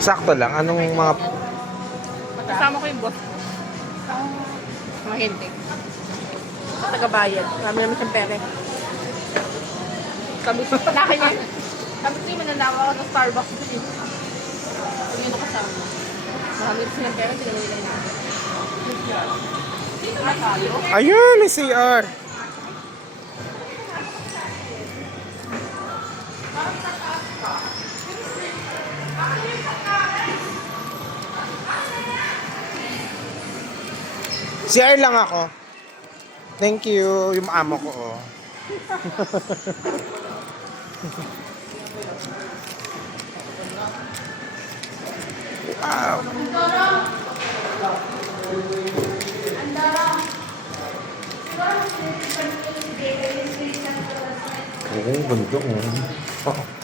Sakto lang. Anong mga... Kasama ko yung boss. Mga hindi. Taga-bayad. Marami naman siyang pere. Sabi ko, laki niya. Sabi ko yung mananawa ako sa Starbucks. Yung yun ako kasama. Marami naman siyang pere. Hindi naman nila yun. Ayun, may CR. CR lang ako. Thank you. Yung amo ko, oh. Wow. Oo, ganda, oh.